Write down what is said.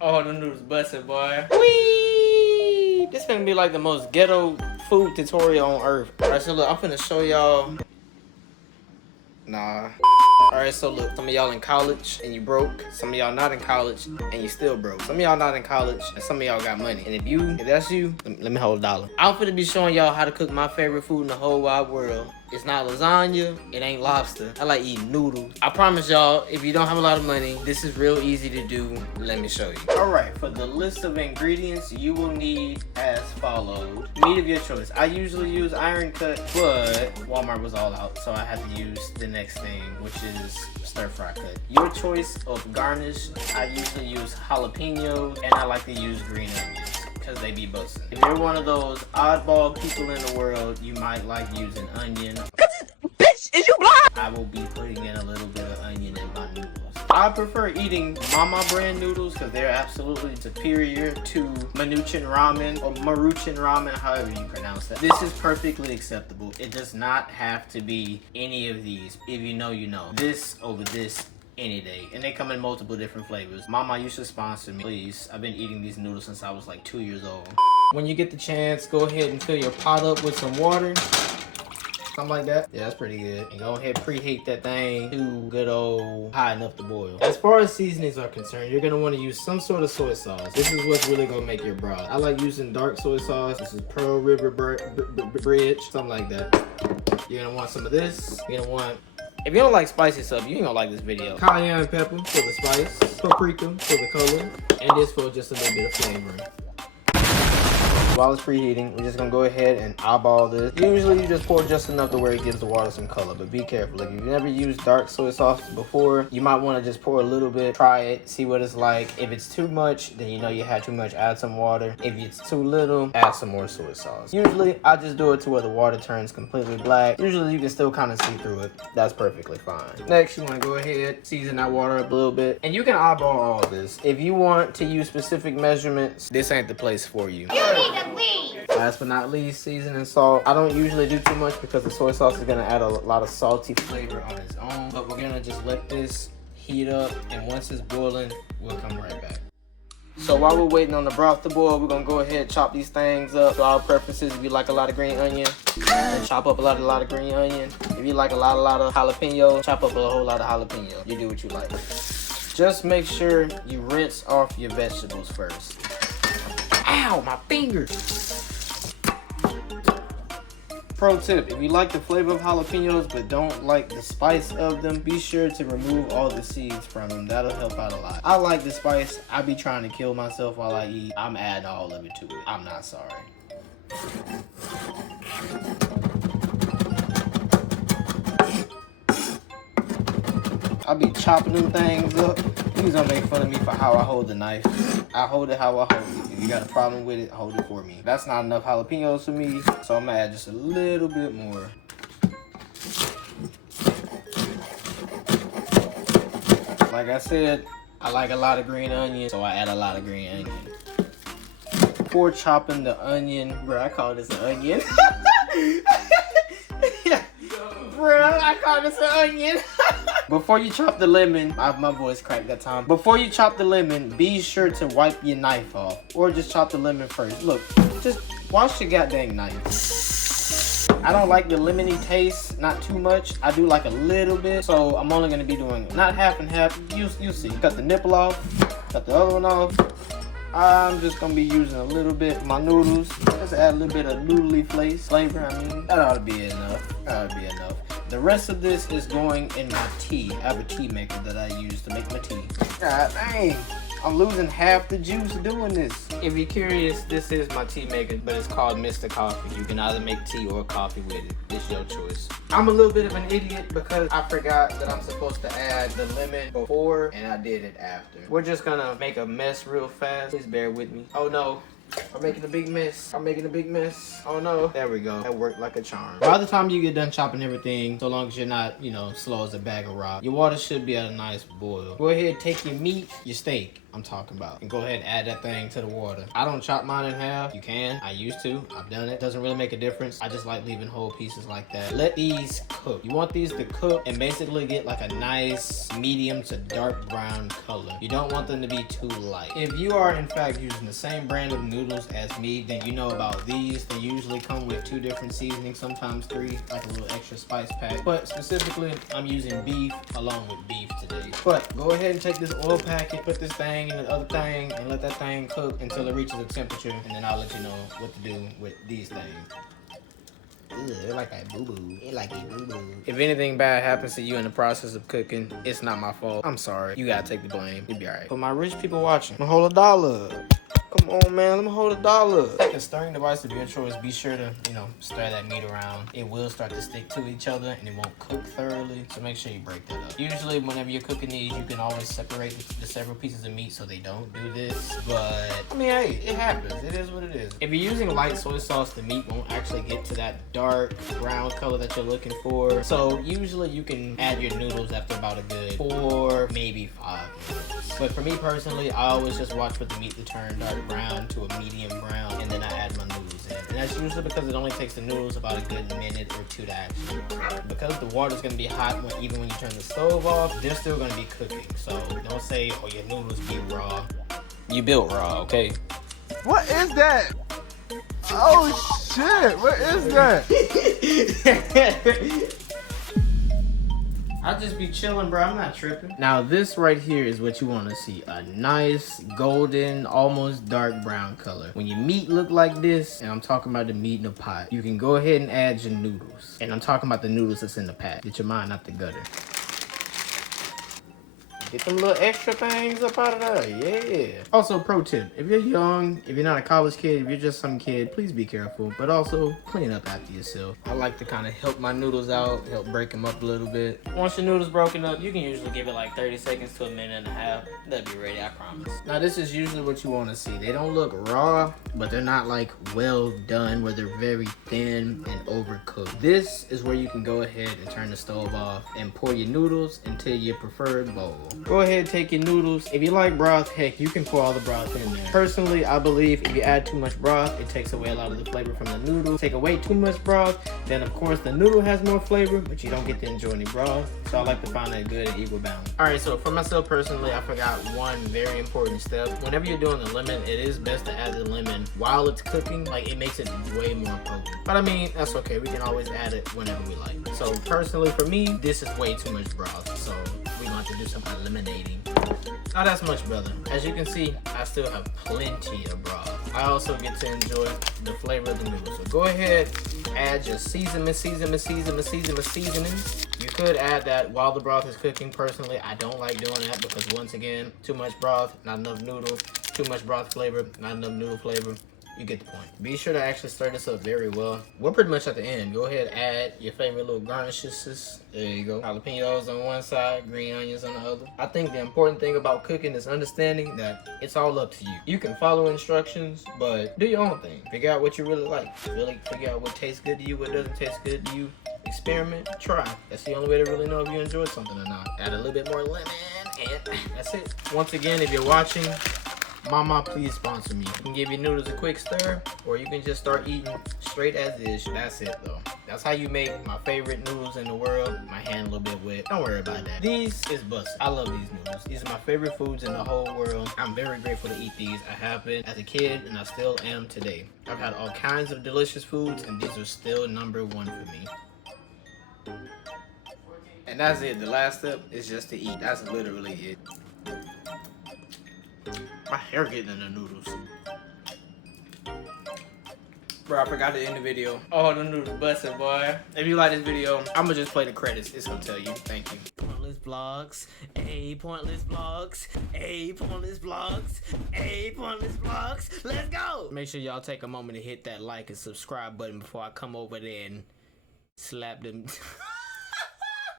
Oh, the noodles busted, boy. Whee! This gonna be like the most ghetto food tutorial on earth. Alright, so look, I'm finna show y'all. Nah. Alright, so look, some of y'all in college and you broke. Some of y'all not in college and you still broke. Some of y'all not in college and some of y'all got money. And if that's you, let me hold $1. I'm finna be showing y'all how to cook my favorite food in the whole wide world. It's not lasagna, it ain't lobster. I like eating noodles. I promise y'all, if you don't have a lot of money, this is real easy to do. Let me show you. Alright, for the list of ingredients you will need as followed. Meat of your choice. I usually use iron cut, but Walmart was all out, so I had to use the next thing, which is stir fry cut. Your choice of garnish. I usually use jalapenos, and I like to use green onions, because they be busting. If you're one of those oddball people in the world, you might like using onion. Bitch, is you blind? I will be putting in a little bit of onion in my noodles. I prefer eating Mama brand noodles because they're absolutely superior to Maruchan ramen or Maruchan ramen, however you pronounce that. This is perfectly acceptable. It does not have to be any of these. If you know, you know. This over this any day, and they come in multiple different flavors. Mama, you should sponsor me, please. I've been eating these noodles since I was like 2 years old. When you get the chance, go ahead and fill your pot up with some water. Something like that. Yeah, that's pretty good. And go ahead and preheat that thing to good old high enough to boil. As far as seasonings are concerned, you're gonna want to use some sort of soy sauce. This is what's really gonna make your broth. I like using dark soy sauce. This is Pearl River Bridge, something like that. You're gonna want some of this. You're gonna want, if you don't like spicy stuff, you ain't gonna like this video. Cayenne pepper for the spice, paprika for the color, and this for just a little bit of flavoring. While it's preheating, we're just gonna go ahead and eyeball this. Usually you just pour just enough to where it gives the water some color, but be careful. If you've never used dark soy sauce before, you might wanna just pour a little bit, try it, see what it's like. If it's too much, then you know you had too much, add some water. If it's too little, add some more soy sauce. Usually, I just do it to where the water turns completely black. Usually you can still kind of see through it. That's perfectly fine. Next, you wanna go ahead, season that water up a little bit, and you can eyeball all this. If you want to use specific measurements, this ain't the place for you. Last but not least, seasoning salt. I don't usually do too much because the soy sauce is gonna add a lot of salty flavor on its own, but we're gonna just let this heat up, and once it's boiling, we'll come right back. So while we're waiting on the broth to boil, we're gonna go ahead and chop these things up to our preferences. If you like a lot of green onion, then chop up a lot of green onion. If you like a lot of jalapeno, chop up a whole lot of jalapeno. You do what you like. Just make sure you rinse off your vegetables first. Ow, my fingers! Pro tip, if you like the flavor of jalapenos but don't like the spice of them, be sure to remove all the seeds from them. That'll help out a lot. I like the spice. I be trying to kill myself while I eat. I'm adding all of it to it. I'm not sorry. I be chopping them things up. Please don't make fun of me for how I hold the knife. I hold it how I hold it. If you got a problem with it, hold it for me. That's not enough jalapenos for me, so I'm gonna add just a little bit more. Like I said, I like a lot of green onion, so I add a lot of green onion. Before chopping the onion, bro, I call this an onion. Bro, I call this an onion. Before you chop the lemon, my voice cracked that time. Before you chop the lemon, be sure to wipe your knife off. Or just chop the lemon first. Look, just wash your goddamn knife. I don't like the lemony taste, not too much. I do like a little bit, so I'm only gonna be doing not half and half. You see. Cut the nipple off, cut the other one off. I'm just gonna be using a little bit of my noodles. Just add a little bit of noodly flavor. I mean, that ought to be enough. That ought to be enough. The rest of this is going in my tea. I have a tea maker that I use to make my tea. God dang, I'm losing half the juice doing this. If you're curious, this is my tea maker, but it's called Mr. Coffee. You can either make tea or coffee with it. It's your choice. I'm a little bit of an idiot because I forgot that I'm supposed to add the lemon before, and I did it after. We're just gonna make a mess real fast. Please bear with me. Oh no, I'm making a big mess. I'm making a big mess. Oh no. There we go. That worked like a charm. By the time you get done chopping everything, so long as you're not, you know, slow as a bag of rock, your water should be at a nice boil. Go ahead, take your meat, your steak, I'm talking about, and go ahead and add that thing to the water. I don't chop mine in half. You can. I used to. I've done it. Doesn't really make a difference. I just like leaving whole pieces like that. Let these cook. You want these to cook and basically get like a nice medium to dark brown color. You don't want them to be too light. If you are in fact using the same brand of noodles as me, then you know about these. They usually come with 2 different seasonings, sometimes 3, like a little extra spice pack. But specifically, I'm using beef along with beef today. But go ahead and take this oil packet, put this thing in the other thing, and let that thing cook until it reaches a temperature, and then I'll let you know what to do with these things. Ugh, they're like a boo-boo. They like a boo-boo. If anything bad happens to you in the process of cooking, it's not my fault. I'm sorry. You gotta take the blame. You'll be alright. For my rich people watching, I'm gonna hold $1. Come on, man. Let me hold $1. Take a stirring device of your choice. Be sure to, you know, stir that meat around. It will start to stick to each other and it won't cook thoroughly. So make sure you break that up. Usually, whenever you're cooking these, you can always separate the several pieces of meat so they don't do this. But, I mean, hey, it happens. It is what it is. If you're using light soy sauce, the meat won't actually get to that dark brown color that you're looking for. So, usually, you can add your noodles after about a good 4, maybe 5 minutes. But for me personally, I always just watch for the meat to turn dark brown to a medium brown, and then I add my noodles in. And that's usually because it only takes the noodles about a good minute or 2 to actually cook. Because the water's gonna be hot even when you turn the stove off, they're still gonna be cooking. So don't say, oh, your noodles be raw. You built raw, okay? What is that? Oh shit, what is that? I'll just be chilling, bro. I'm not tripping. Now, this right here is what you want to see. A nice, golden, almost dark brown color. When your meat look like this, and I'm talking about the meat in the pot, you can go ahead and add your noodles. And I'm talking about the noodles that's in the pack. Get your mind out the gutter. Get them little extra things up out of there, yeah. Also, pro tip, if you're young, if you're not a college kid, if you're just some kid, please be careful, but also clean up after yourself. I like to kind of help my noodles out, help break them up a little bit. Once your noodles broken up, you can usually give it like 30 seconds to a minute and a half. They'll be ready, I promise. Now, this is usually what you want to see. They don't look raw, but they're not like well done, where they're very thin and overcooked. This is where you can go ahead and turn the stove off and pour your noodles into your preferred bowl. Go ahead, take your noodles. If you like broth, heck, you can pour all the broth in there. Personally, I believe if you add too much broth, it takes away a lot of the flavor from the noodles. Take away too much broth, then of course the noodle has more flavor, but you don't get to enjoy any broth. So I like to find that good and equal balance. All right, so for myself personally, I forgot one very important step. Whenever you're doing the lemon, it is best to add the lemon while it's cooking. Like, it makes it way more potent. But I mean, that's okay. We can always add it whenever we like. So personally, for me, this is way too much broth. So we're going to have to do some eliminating. Not as much, brother. As you can see, I still have plenty of broth. I also get to enjoy the flavor of the noodles. So go ahead, add your seasonings. You could add that while the broth is cooking. Personally, I don't like doing that because, once again, too much broth, not enough noodles. Too much broth flavor, not enough noodle flavor. You get the point. Be sure to actually stir this up very well. We're pretty much at the end. Go ahead, add your favorite little garnishes. There you go. Jalapenos on one side, green onions on the other. I think the important thing about cooking is understanding that it's all up to you. You can follow instructions, but do your own thing. Figure out what you really like. Really figure out what tastes good to you, what doesn't taste good to you. Experiment, try. That's the only way to really know if you enjoyed something or not. Add a little bit more lemon, and that's it. Once again, if you're watching, Mama, please sponsor me. You can give your noodles a quick stir, or you can just start eating straight as is. That's it, though. That's how you make my favorite noodles in the world. My hand a little bit wet. Don't worry about that. These is busted. I love these noodles. These are my favorite foods in the whole world. I'm very grateful to eat these. I have been as a kid, and I still am today. I've had all kinds of delicious foods, and these are still number 1 for me. And that's it. The last step is just to eat. That's literally it. My hair getting in the noodles. Bro, I forgot to end the video. Oh, the noodles busted, boy. If you like this video, I'm gonna just play the credits. It's gonna tell you. Thank you. Pointless vlogs. Pointless vlogs. Pointless vlogs. Pointless vlogs. Let's go. Make sure y'all take a moment to hit that like and subscribe button before I come over there and slap them.